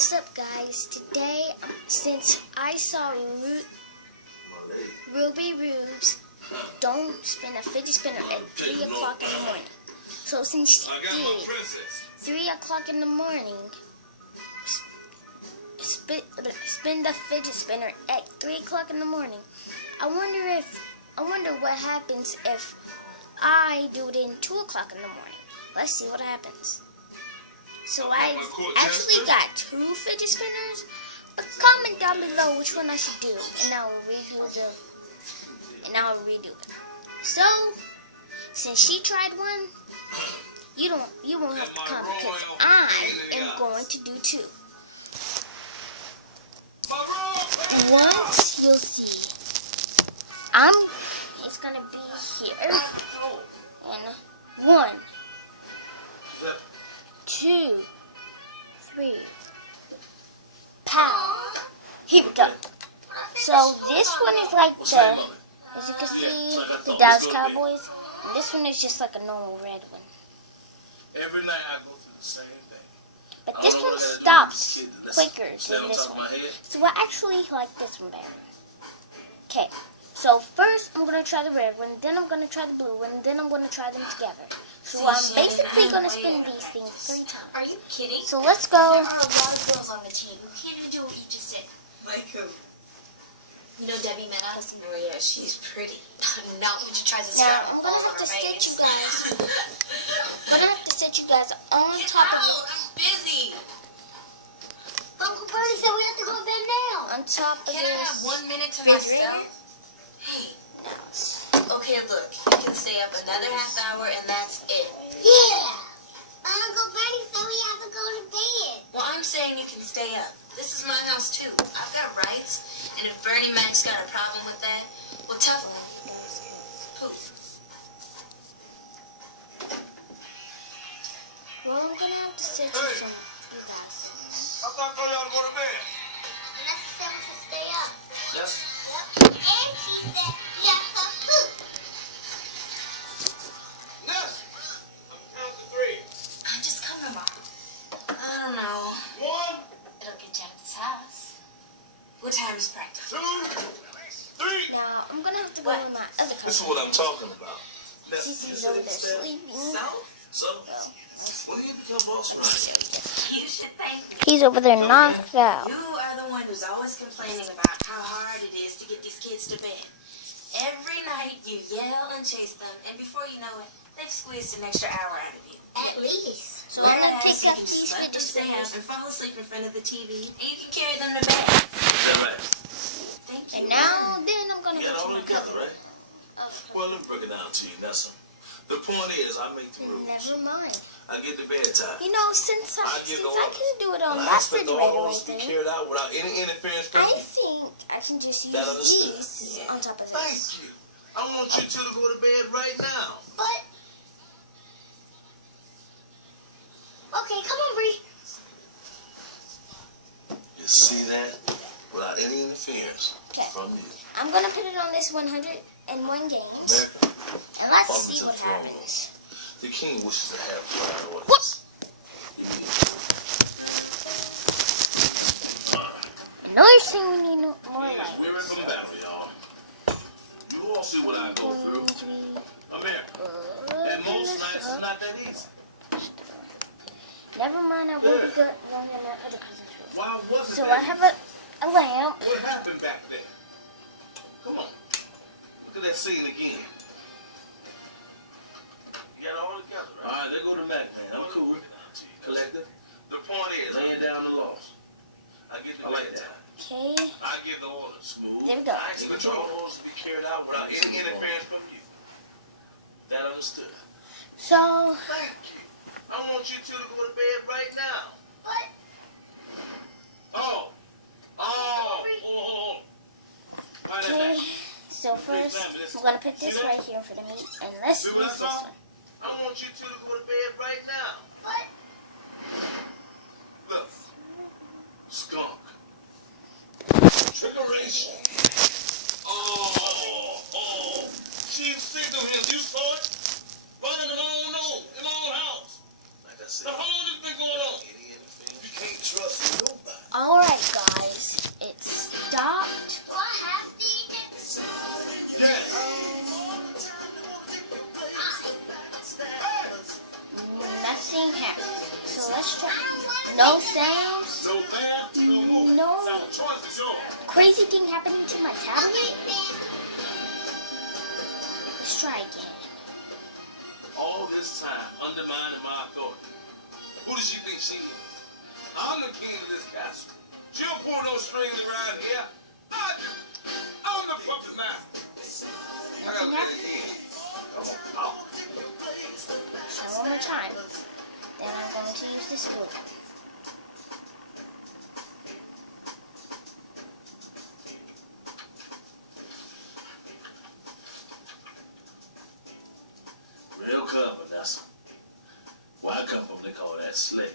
What's up, guys? Today, since I saw Ruby Rubes don't spin a fidget spinner at 3 o'clock in the morning. So since she did 3 o'clock in the morning, spin the fidget spinner at 3 o'clock in the morning. I wonder what happens if I do it in 2 o'clock in the morning. Let's see what happens. So I actually got 2 fidget spinners, but comment down below which one I should do, and I'll redo it. So since she tried one, you won't have to comment because I am going to do 2. Once you'll see, it's gonna be here, and 1, 2, 3, pow. Here we go. So this one is like as you can see, the Dallas Cowboys. And this one is just like a normal red one. Every night I go through the same thing. But this one stops quicker than this one. So I actually like this one better. Okay, so first I'm going to try the red one, then I'm going to try the blue one, then I'm going to try them together. So I'm basically going to spin these things 3 times. Are you kidding? So let's go. There are a lot of girls on the team who can't even do what you just did. Like who? You know Debbie Mena? Oh yeah, she's pretty. Not when she tries to Now, start I'm all going to over have to her sit you face. guys. I'm going to have to sit you guys on top of I'm busy. Uncle Bernie said we have to go to bed now. on top of Can I have this. 1 minute to myself. myself? Hey, Okay, look, you can stay up another half hour and that's it. Yeah. Uncle Bernie said we have to go to bed. Well, I'm saying you can stay up. This is my house too. I've got rights, and if Bernie Mac's got a problem with that, well, tough. Poof. Well, I'm going to have to sit you some, you guys. I thought I told y'all to go to bed. Unless she said we should stay up. Yes. Yep. And she said we have to food. Yes. I'm counting to 3. Just come tomorrow. I don't know. 1, It'll get you out of this house. What time is practice? 2, 3. Now, I'm going to have to go with my other This is cousin. what I'm talking about. Cece's over there sleeping. So? When you become boss right? You should thank me. He's over there knocked out. You are the one who's always complaining about how hard it is to get these kids to bed. Every night you yell and chase them, and before you know it, they've squeezed an extra hour out of you. At least. So I'm going to Whereas pick you up can these just let them fidget stay up spinners. and fall asleep in front of the TV, and you can carry them to bed. Thank you. And now, then I'm going to You go got to all my together, cousin. right? Well, let me break it down to you, Nessa. The point is, I make the rules. Never mind. I get the bedtime. You know, since I I give the can orders. do it on And I that expect all refrigerator orders right to be there, carried out without any interference from I you. think I can just use That understood. these on top of Thank this. you. I want you two to go to bed right now. But. Okay, come on, Bree. You see that? Without any interference Okay. from you. I'm going to put it on this 101 games. America, And let's Welcome see to what the throne. happens. the king wishes to have fine orders. What? You need Another thing we need more Yes, we're in lights. from battle, y'all. You all see what I go through. America. And most nights it's not that easy. Never mind, I will be good along in my other cousin's room. Why wasn't So that I have a lamp. What happened back there? Come on. Look at that scene again. You got it all together, right? All right, let's go to Mac, man. I'm cool. Collective. The point is, laying down the laws. I get the bedtime. Okay. I give the orders. Smooth. There we go. I expect all orders to be carried out without any interference from you. That understood. So, Thank you. I want you two to go to bed right now. But. Oh. Why that okay. back? So first, I'm going to put this right here for the meat. And let's use this one. I want you two to go to bed right now. But. Look. Skunk. Trickeration. Oh. She's sick of him. You saw it? Running in my own home, in my own house. Like I said. Now, how long this been going on? You can't trust nobody. No sounds. No math, no more. No So choice is yours. crazy thing happening to my tablet. Let's try again. All this time undermining my authority. Who does she think she is? I'm the king of this castle. She don't pull no strings around here. I'm the puppet master. I gotta play the game. Come on, Try one more time. Then I'm going to use the spoon. Real clever, Nessa. Where I come from, they call that slick.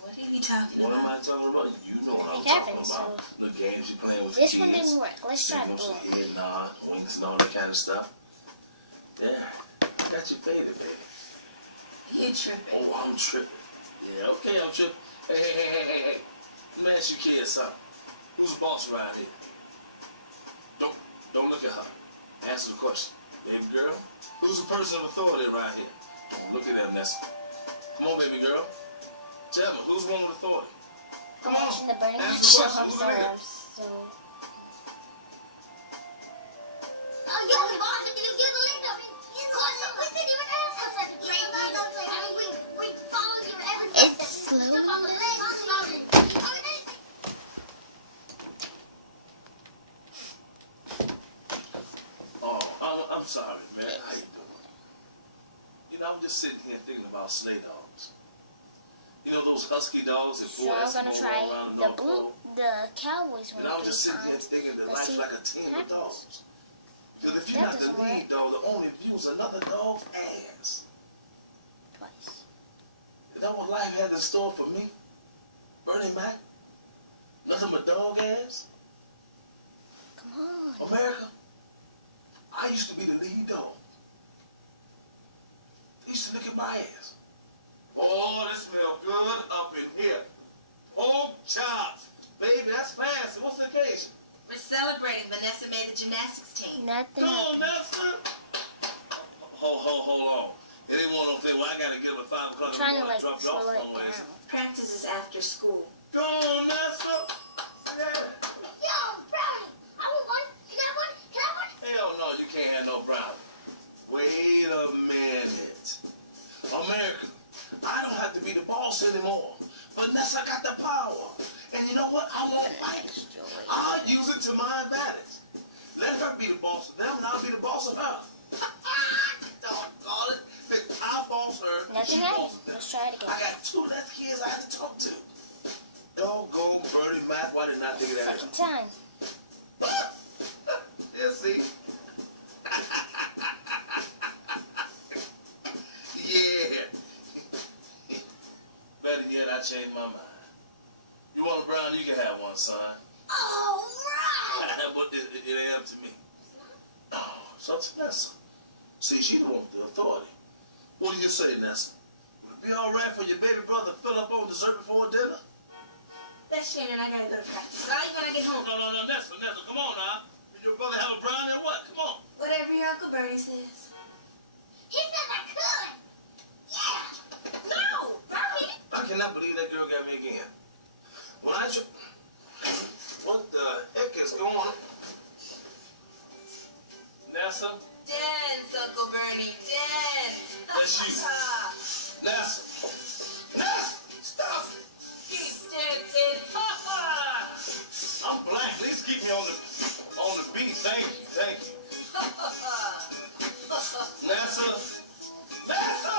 What are you talking What am about? I talking about? You know what I'm It talking happens, about. The games you playing with This the one kids. didn't work. Let's try Signals, blue. head nod, winks, and all that kind of stuff. Yeah, got you faded, baby. You tripping. Oh, I'm tripping. Yeah, okay, I'm tripping. Hey. Let me ask you kids something. Who's the boss around here? Don't look at her. Answer the question. Baby girl, who's the person of authority around here? Don't look at them, Nessa. Come on, baby girl. Tell me, who's one with authority? Come on. Watching the Burning Man Answer the show. question. I'm Who's sorry. the I'm so. Oh, you're the boss. You're the leader. We sit here with assholes like you. We follow your every step. It's slow. You follow the legs. Oh, I'm sorry, man. How you doing? You know, I'm just sitting here thinking about sleigh dogs. You know those husky dogs that So pull I'm that gonna small try around the the North blue, Pole? the Cowboys one. And I was just 3 sitting here times. thinking that Let's life's see like a team what of dogs. Because if That you're not the doesn't lead work. dog, the only view is another dog's ass. Twice. Is that what life had in store for me? Bernie Mac? Nothing but dog ass? Come on. America? I used to be the lead dog. They used to look at my ass. Oh, this smells good up in here. Pork chops. Baby, that's fancy. What's the occasion? We're celebrating. Vanessa made the gymnastics team. Nothing Come on, happened. Nessa. Hold on. It ain't one of them things where I gotta get up at 5 o'clock in the Trying to morning like and drop you slow off it somewhere. down. Practice is after school. Go on, Nessa. Yeah. Yo, Brownie. I want one. Can I have one? Can I have one? Hell no, you can't have no brownie. Wait a minute. America, I don't have to be the boss anymore. But Nessa got the power. And you know what? I won't fight. I'll use it to my advantage. Let her be the boss of them, and I'll be the boss of her. Don't call it. I'll boss her. Nothing she happened. boss them. Let's try it again. I got 2 less kids I have to talk to. Doggone Bernie Mac, why didn't I think of that? Second time. Yeah, see? Yeah. Better yet, I changed my mind. You want a brown, you can have one, son. Oh, right. But it ain't up to me. Oh, so it's Nessa. See, she the one with the authority. What do you say, Nessa? Would it be all right for your baby brother to fill up on dessert before dinner? That's Shannon. I gotta go to practice. I'll eat when I get home. No, Nessa, come on now. Did your brother have a brownie or what? Come on. Whatever your Uncle Bernie says. He said I could. Yeah. No, Bernie. I cannot believe that girl got me again. When I what the heck is going on? Nessa? Dance, Uncle Bernie, dance. That's you. Nessa! Nessa! Stop! Keep dancing. I'm black. At least keep me on the beat. Thank you. Nessa! Nessa!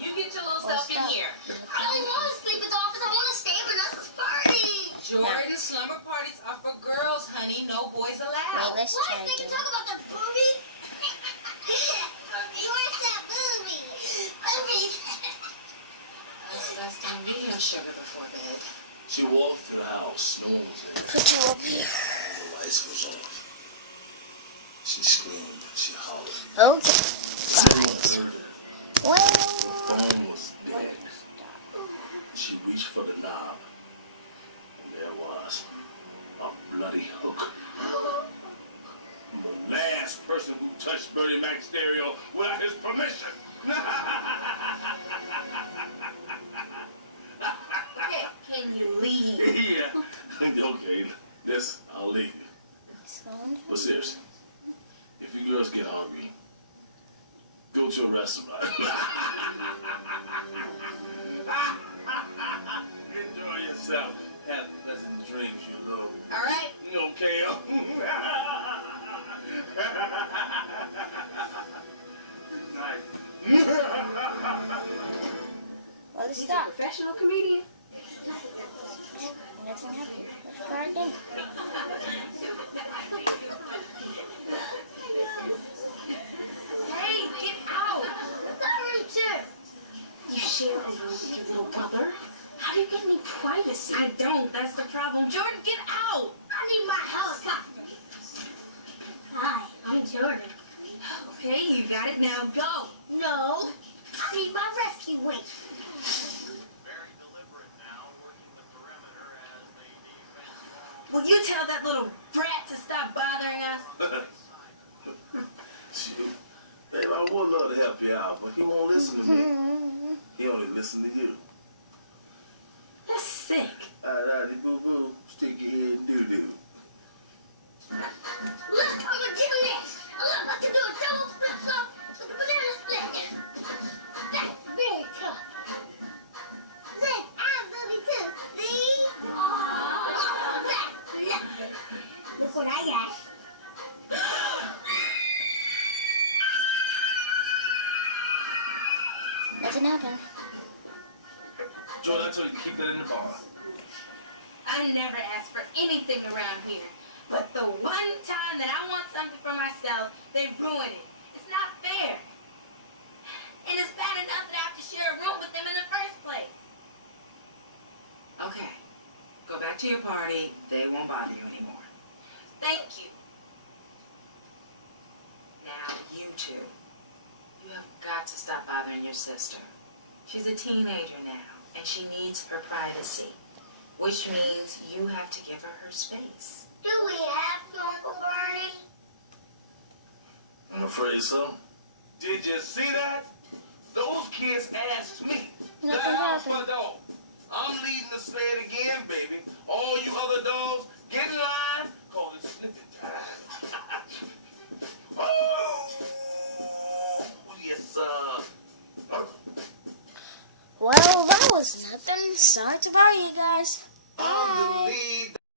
You get your little self in stop. here. I don't want to sleep at the office. I want to stay for Nessa's party. Jordan's slumber parties are for girls, honey. No boys Wait, allowed. let's Why try they can again. talk about the boobies? Where's that boobies? Boobies. That's the last time you had sugar before bed. She walked through the house. No one was there. Put you up here. The lights was off. She screamed. She hollered. Okay. Everyone Guys. heard her. Well. Phone was dead. She reached for the knob. And there was a bloody hook. The last person who touched Bernie Mac stereo without his permission. Okay, can you leave? Yeah. Okay, yes, I'll leave you. But seriously, if you girls get hungry, go to a restaurant. Enjoy yourself. Have pleasant dreams, you little. All right. Okay. Good night. Well, let's He's a stop. professional comedian. Next thing happened. Let's try again. Hey, get out! Sorry, too. You share a room with your little brother? How do you get any privacy? I don't. That's the problem. Jordan, get out! I need my helicopter. Hi, I'm Jordan. Okay, you got it. Now go. No, I need my rescue wing. Very deliberate now, working the perimeter as they defense. Will you tell that little brat to stop bothering us? Shoot. Babe, I would love to help you out, but he won't listen to me. He only listen to you. That's sick. Alrighty, boo-boo. Stick your head in doo-doo. Look, I'm gonna do this. I'm about to do a double flip-flop with a banana split. That's very tough. Look, I'm Booby too. See? Oh, that's nothing. Look what I got. Nothing happened. Jordan, I told you to keep that in the bar. I never ask for anything around here. But the one time that I want something for myself, they ruin it. It's not fair. And it's bad enough that I have to share a room with them in the first place. Okay. Go back to your party. They won't bother you anymore. Thank you. Now, you two. You have got to stop bothering your sister. She's a teenager now, and she needs her privacy. Which means you have to give her her space. Do we have to, Uncle Bernie? I'm afraid so. Did you see that? Those kids asked me. Nothing The house happened. my dog. I'm leading the sled again, baby. All you other dogs, get in line, call it sniffing time. Oh, yes, sir. Well, that was nothing. Sorry to bother you guys. I'm the lead.